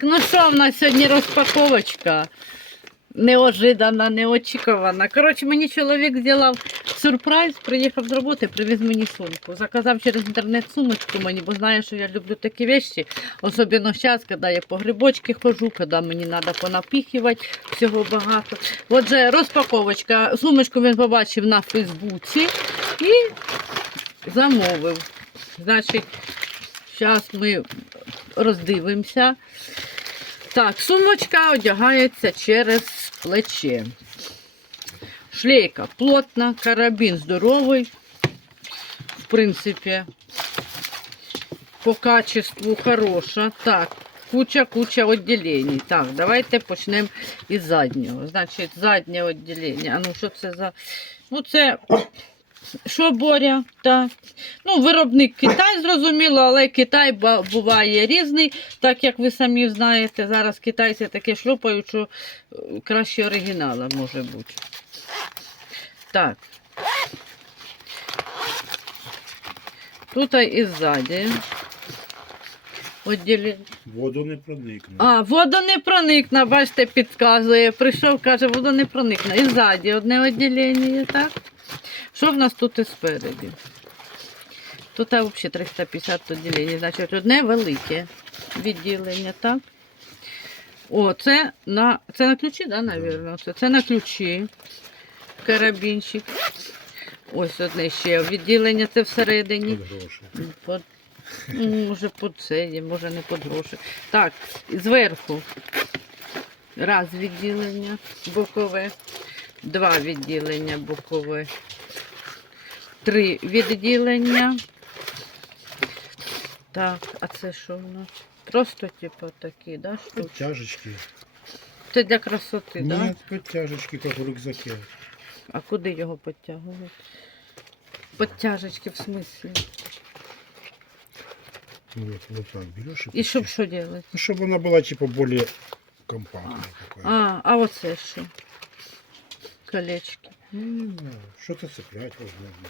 Ну що, в нас сьогодні розпаковочка? Неожидана, неочікувана. Коротше, мені чоловік зробив сюрприз, приїхав з роботи, привіз мені сумку. Заказав через інтернет сумочку мені, бо знає, що я люблю такі речі, особливо зараз, коли я по грибочки хожу, коли мені треба понапіхувати, всього багато. Отже, розпаковочка. Сумочку він побачив на Фейсбуці і замовив. Значить, зараз ми роздивимося. Так, сумочка одягається через плече. Шлейка плотна, карабін здоровий. В принципі, по качеству хороша. Так, куча-куча відділень. Так, давайте почнемо із заднього. Значить, заднє відділення. А ну що це за. Ну, це. Що Боря? Так. Ну, виробник Китай, зрозуміло, але Китай буває різний, так як ви самі знаєте. Зараз китайці таке шльопають, що е, краще оригінала може бути. Так. Тут і ззаді. Відділення. Воду не проникне. А, водонепроникна, бачите, підказує. Прийшов, каже, водонепроникна. І ззаді одне відділення, так? Що в нас тут і спереді? Тут взагалі 350 відділень, значить одне велике відділення, так? О, це на, це на ключі, да, навірно? Це, це на ключі. Карабінчик. Ось одне ще відділення, це всередині. Под, ну, може під це може не під гроші. Так, зверху раз відділення бокове, два відділення бокове, три відділення. Так, а це що в нас? Просто типу такі, да, штучки? Підтяжечки. Це для красоти, так? Да? Нет, підтяжечки, як в рюкзаке. А куди його підтягувати? Підтяжечки в смислі. Вот, вот так берешь. І щоб що робити? Ну, чтобы она была типа более компактная такая. А, а оце що? Колечки. Ну, да, Что-то цеплять возможно.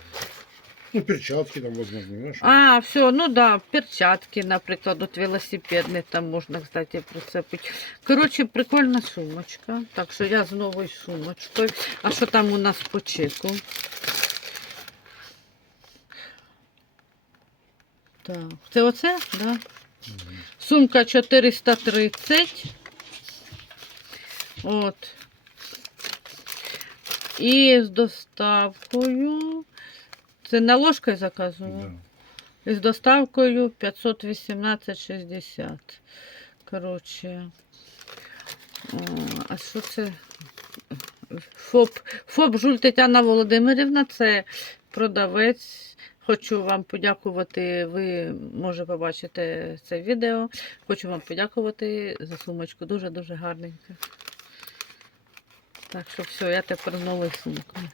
Ну, перчатки там возможно, знаешь. А, все, ну да, перчатки, наприклад, от велосипедні там можна, кстати, прицепити. Коротше, прикольна сумочка. Так що я з новою сумочкою. А що там у нас по чеку? Так, це оце, да? Мгм. Сумка 430. От. І з доставкою. Це на ложкою заказувала? Да. І з доставкою 518,60. Коротше. А що це? ФОП, ФОП Жуль Тетяна Володимирівна, це продавець. Хочу вам подякувати. Ви може побачите це відео. Хочу вам подякувати за сумочку. Дуже-дуже гарненька. Так що все, я тепер з новою сумкою.